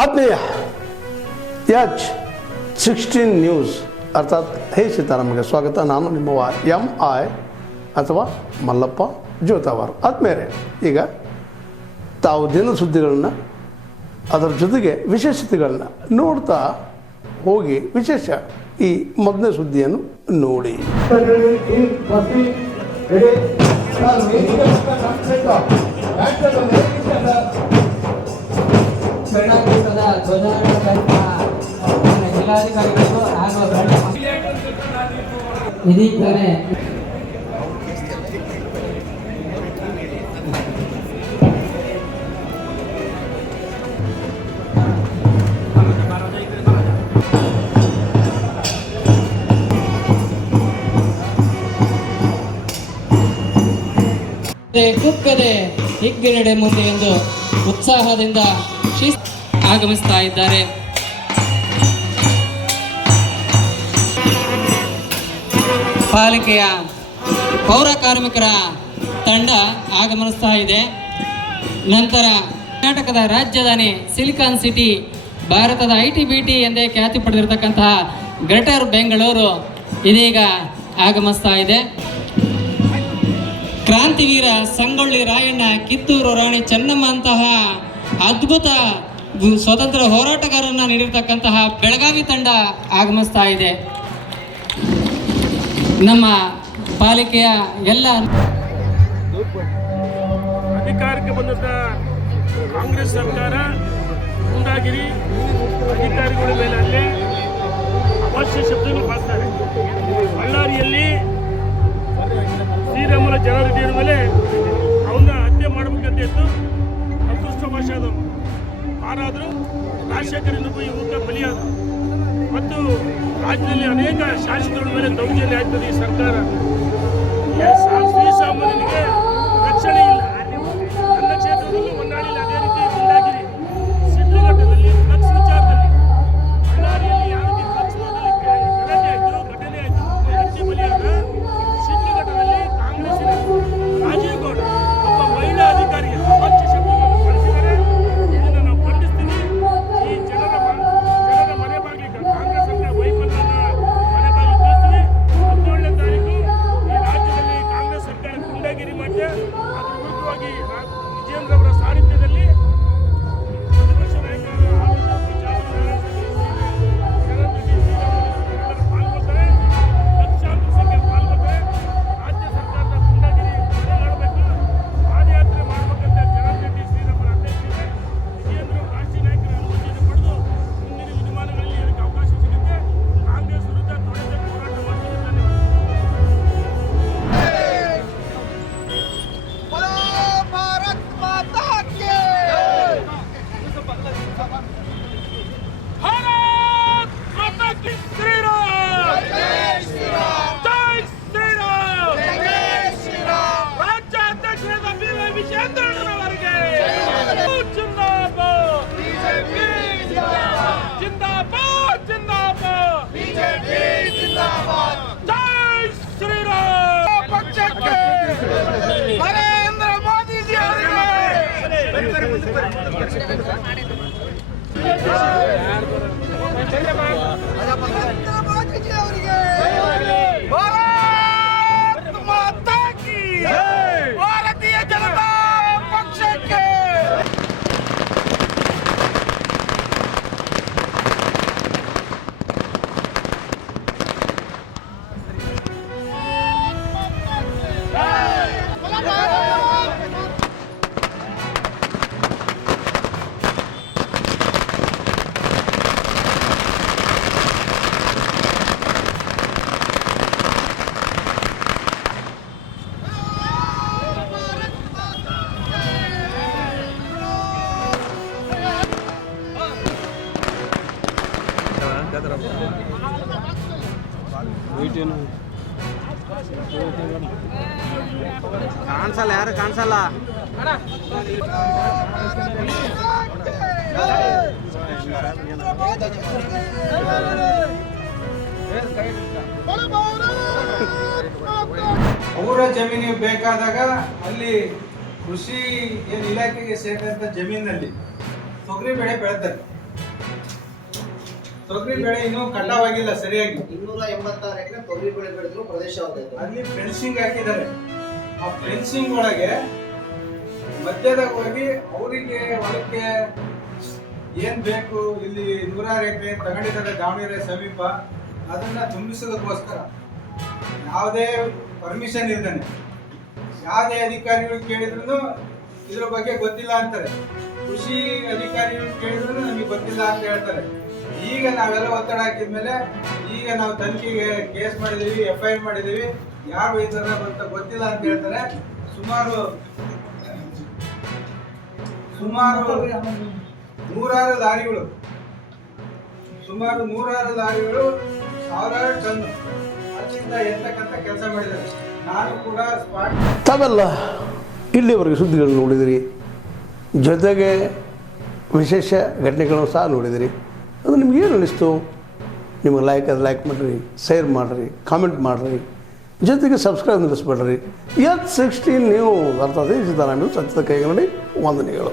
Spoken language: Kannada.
ಆತ್ಮೀಯ H16 ನ್ಯೂಸ್ ಅರ್ಥಾತ್ ಹೇ ಸೀತಾರಾಮಗೆ ಸ್ವಾಗತ. ನಾನು ನಿಮ್ಮವ MI ಅಥವಾ ಮಲ್ಲಪ್ಪ ಜೋತಾವಾರ್. ಆದ್ಮೇಲೆ ಈಗ ತಾವು ದಿನ ಸುದ್ದಿಗಳನ್ನ ಅದರ ಜೊತೆಗೆ ವಿಶೇಷತೆಗಳನ್ನ ನೋಡ್ತಾ ಹೋಗಿ ವಿಶೇಷ ಈ ಮೊದಲನೇ ಸುದ್ದಿಯನ್ನು ನೋಡಿ. ಜಿಲ್ಲಾಧಿಕಾರಿಗಳು ಇದೀಗಾನೆ ಕುಕ್ಕದೆ ಹಿಗ್ಗಿನಡೆ ಮುಂದೆ ಎಂದು ಉತ್ಸಾಹದಿಂದ ಆಗಮಿಸ್ತಾ ಇದ್ದಾರೆ. ಪಾಲಿಕೆಯ ಪೌರ ಕಾರ್ಮಿಕರ ತಂಡ ಆಗಮಿಸ್ತಾ ಇದೆ. ನಂತರ ಕರ್ನಾಟಕದ ರಾಜಧಾನಿ ಸಿಲಿಕಾನ್ ಸಿಟಿ, ಭಾರತದ ITBT ಎಂದೇ ಖ್ಯಾತಿ ಪಡೆದಿರತಕ್ಕಂತಹ ಗ್ರೇಟರ್ ಬೆಂಗಳೂರು ಇದೀಗ ಆಗಮಿಸ್ತಾ ಇದೆ. ಕ್ರಾಂತಿವೀರ ಸಂಗೊಳ್ಳಿ ರಾಯಣ್ಣ, ಕಿತ್ತೂರು ರಾಣಿ ಚೆನ್ನಮ್ಮ ಅಂತಹ ಅದ್ಭುತ ಸ್ವತಂತ್ರ ಹೋರಾಟಗಾರರನ್ನ ನೀಡಿರ್ತಕ್ಕಂತಹ ಬೆಳಗಾವಿ ತಂಡ ಆಗಮಿಸ್ತಾ ಇದೆ. ನಮ್ಮ ಪಾಲಿಕೆಯ ಎಲ್ಲ ಅಧಿಕಾರಕ್ಕೆ ಬಂದಂಥ ಕಾಂಗ್ರೆಸ್ ಸರ್ಕಾರ ಗೂಂಡಾಗಿರಿ ಅಧಿಕಾರಿಗಳ ಮೇಲೆ ಅಲ್ಲೇ ಅವಶ್ಯ ಶಬ್ದಗಳು ಬಳಸ್ತಾರೆ. ಬಳ್ಳಾರಿಯಲ್ಲಿ ಶ್ರೀರಾಮುಲು ಜನರೆಡ್ಡಿಯವರ ಮೇಲೆ ಅವನ್ನ ಹತ್ಯೆ ಮಾಡಬೇಕಂತ ಇತ್ತು. ಅದೃಷ್ಟವಶಾದ ಆರಾದರೂ ರಾಜಶೇಖರನಿಗೂ ಯುವಕ ಬಲಿಯಾದರು ಮತ್ತು ರಾಜ್ಯದಲ್ಲಿ ಅನೇಕ ಶಾಸಕರ ಮೇಲೆ ದೌರ್ಜನ್ಯ ಆಗ್ತದೆ. ಈ ಸರ್ಕಾರ ಶ್ರೀಸಾಮಾನ್ಯನಿಗೆ ರಕ್ಷಣೆ ಇಲ್ಲ. ನನ್ನ ಕ್ಷೇತ್ರದಲ್ಲೂ ಹೊನ್ನಾಳಿಯಲ್ಲಿ ಅದೇ ರೀತಿ ಗೂಂಡಾಗಿರಿ, ಸಿಡ್ಲಘಟ್ಟದಲ್ಲಿ ಡ್ರಗ್ಸ್ ವಿಚಾರದಲ್ಲಿ, ಬಳ್ಳಾರಿಯಲ್ಲಿ ಯಾವ ರೀತಿ ಡ್ರಗ್ಸ್ ಗಲಾಟೆ ಆಯಿತು, ಘಟನೆ ಆಯಿತು, ವ್ಯಕ್ತಿ ಬಲಿಯಾದ ಸಿಡ್ಲಘಟ್ಟದಲ್ಲಿ ಕಾಂಗ್ರೆಸ್ಸಿನ ರಾಜೀವ್ ಗೌಡ ಒಬ್ಬ ಮಹಿಳಾ ಅಧಿಕಾರಿಗೆ ಅವಾಚ್ಯ ಶಬ್ದಗಳನ್ನು ಬಳಸಿದರೆ ಇದನ್ನು ನಾವು ಖಂಡಿಸ್ತೀವಿ. ಈ ಜನರ ಮನೆ ಬಾಗಿಲಿಗೆ ಕಾಂಗ್ರೆಸ್ ಅಂತ ವೈಫಲ್ಯನ ಮನೆ ಬಾಗಿಲು ತಿಳಿಸ್ತೀವಿ. 17ನೇ ತಾರೀಕು ಈ ರಾಜ್ಯದಲ್ಲಿ ಕಾಂಗ್ರೆಸ್ ಸರ್ಕಾರ ಗೂಂಡಾಗಿರಿ ಮಾಡಿದೆ. ಅದರ ವಿರುದ್ಧವಾಗಿ ವಿಜೇಂದ್ರ ಅವರ ಸಾರಥ್ಯದಲ್ಲಿ ಪ್ರತಿಪಕ್ಷ ನಾಯಕರಾದ ಪಾಲ್ಗೊಳ್ತಾರೆ. ಲಕ್ಷಾಂತರ ಸಂಖ್ಯೆ ಪಾಲ್ಗೊಳ್ತಾರೆ. ರಾಜ್ಯ ಸರ್ಕಾರದ ಗೂಂಡಾಗಿರಿ ಮಾಡಬೇಕು, ಪಾದಯಾತ್ರೆ ಮಾಡಬೇಕಂತ ಜನಾರ್ದನ್ ಶ್ರೀರಾಮರ ಅಧ್ಯಕ್ಷತೆ ವಿಜೇಂದ್ರ ರಾಷ್ಟ್ರೀಯ ನಾಯಕರ ಅನುಮತಿಯನ್ನು ಪಡೆದು ಮುಂದಿನ ವಿದ್ಯಮಾನಗಳಲ್ಲಿ ಇದಕ್ಕೆ ಅವಕಾಶ ಸಿಗುತ್ತೆ. ಕಾಂಗ್ರೆಸ್ ವಿರುದ್ಧ ತೊಡೆದ ಹೋರಾಟ ಮಾಡ್ತಿದ್ದಾನೆ. ಭಾರತೀಯ ಜನತಾ ಪಕ್ಷಕ್ಕೆ ಕಾಣಿಸಲ್ಲ, ಯಾರು ಕಾಣಿಸಲ್ಲ. ಅವರ ಜಮೀನಿಗೆ ಬೇಕಾದಾಗ ಅಲ್ಲಿ ಕೃಷಿ ಏನು ಇಲಾಖೆಗೆ ಸೇರಿದಂಥ ಜಮೀನಲ್ಲಿ ತೊಗರಿ ಬೆಳೆ ಬೆಳೆತಾರೆ. ತೊಗರಿ ಬೆಳೆ ಇನ್ನೂ ಕಟಾವಾಗಿಲ್ಲ ಸರಿಯಾಗಿ. 286 ಎಕರೆ ತೊಗರಿ ಬೆಳೆ ಬೆಳೆದಿರೋ ಪ್ರದೇಶವಾಗಿದೆ. ಅಲ್ಲಿ ಫೆನ್ಸಿಂಗ್ ಹಾಕಿದ್ದಾರೆ. ಆ ಫೆನ್ಸಿಂಗ್ ಒಳಗೆ ಮಧ್ಯದಾಗ ಹೋಗಿ ಅವರಿಗೆ ಹೊಲಕ್ಕೆ ಏನ್ ಬೇಕು, ಇಲ್ಲಿ 106 ಎಕರೆ ತಗೊಂಡಿದ್ದಾರೆ ದಾವಣಗೆರೆ ಸಮೀಪ, ಅದನ್ನ ತುಂಬಿಸೋದಕ್ಕೋಸ್ಕರ ಯಾವುದೇ ಪರ್ಮಿಷನ್ ಇಲ್ದಾನೆ ಯಾವುದೇ ಅಧಿಕಾರಿಗಳು ಕೇಳಿದ್ರು ಇದ್ರ ಬಗ್ಗೆ ಗೊತ್ತಿಲ್ಲ ಅಂತಾರೆ. ಕೃಷಿ ಅಧಿಕಾರಿಗಳು ಕೇಳಿದ್ರು ನಮಗೆ ಗೊತ್ತಿಲ್ಲ ಅಂತ ಹೇಳ್ತಾರೆ. ಈಗ ನಾವೆಲ್ಲ ಒತ್ತಡ ಹಾಕಿದ್ಮೇಲೆ ಈಗ ನಾವು ತನಿಖೆಗೆ ಕೇಸ್ ಮಾಡಿದೀವಿ, FIR ಮಾಡಿದೀವಿ, ಯಾರು ಈ ಥರ ಗೊತ್ತಿಲ್ಲ ಅಂತ ಹೇಳ್ತಾರೆ. ಸುಮಾರು 106 ಲಾರಿಗಳು, ಸುಮಾರು 106 ಲಾರಿಗಳು 1000 ಟನ್ ಅಲ್ಲಿಂದ ಎತ್ತಕ್ಕಂಥ ಕೆಲಸ ಮಾಡಿದ್ದಾರೆ. ನಾನು ಕೂಡ ಸ್ಪಾಟ್ ತಾವೆಲ್ಲ ಇಲ್ಲಿವರೆಗೆ ಸುದ್ದಿಗಳನ್ನು ನೋಡಿದಿರಿ, ಜೊತೆಗೆ ವಿಶೇಷ ಘಟನೆಗಳನ್ನು ಸಹ ನೋಡಿದಿರಿ. ಅದು ನಿಮ್ಗೇನು ಅನ್ನಿಸ್ತು? ನಿಮಗೆ ಲೈಕ್ ಮಾಡಿರಿ, ಶೇರ್ ಮಾಡಿರಿ, ಕಾಮೆಂಟ್ ಮಾಡಿರಿ, ಜೊತೆಗೆ ಸಬ್ಸ್ಕ್ರೈಬ್ ನಿಲ್ಲಿಸ್ಬೇಡ್ರಿ. H16 ನ್ಯೂಸ್ ಅರ್ಥಾತ್ ಸಿದ್ದರಾಮಯ್ಯ ಸತ್ಯದ ಕೈಗನ್ನಡಿ ವಂದನೆಗಳು.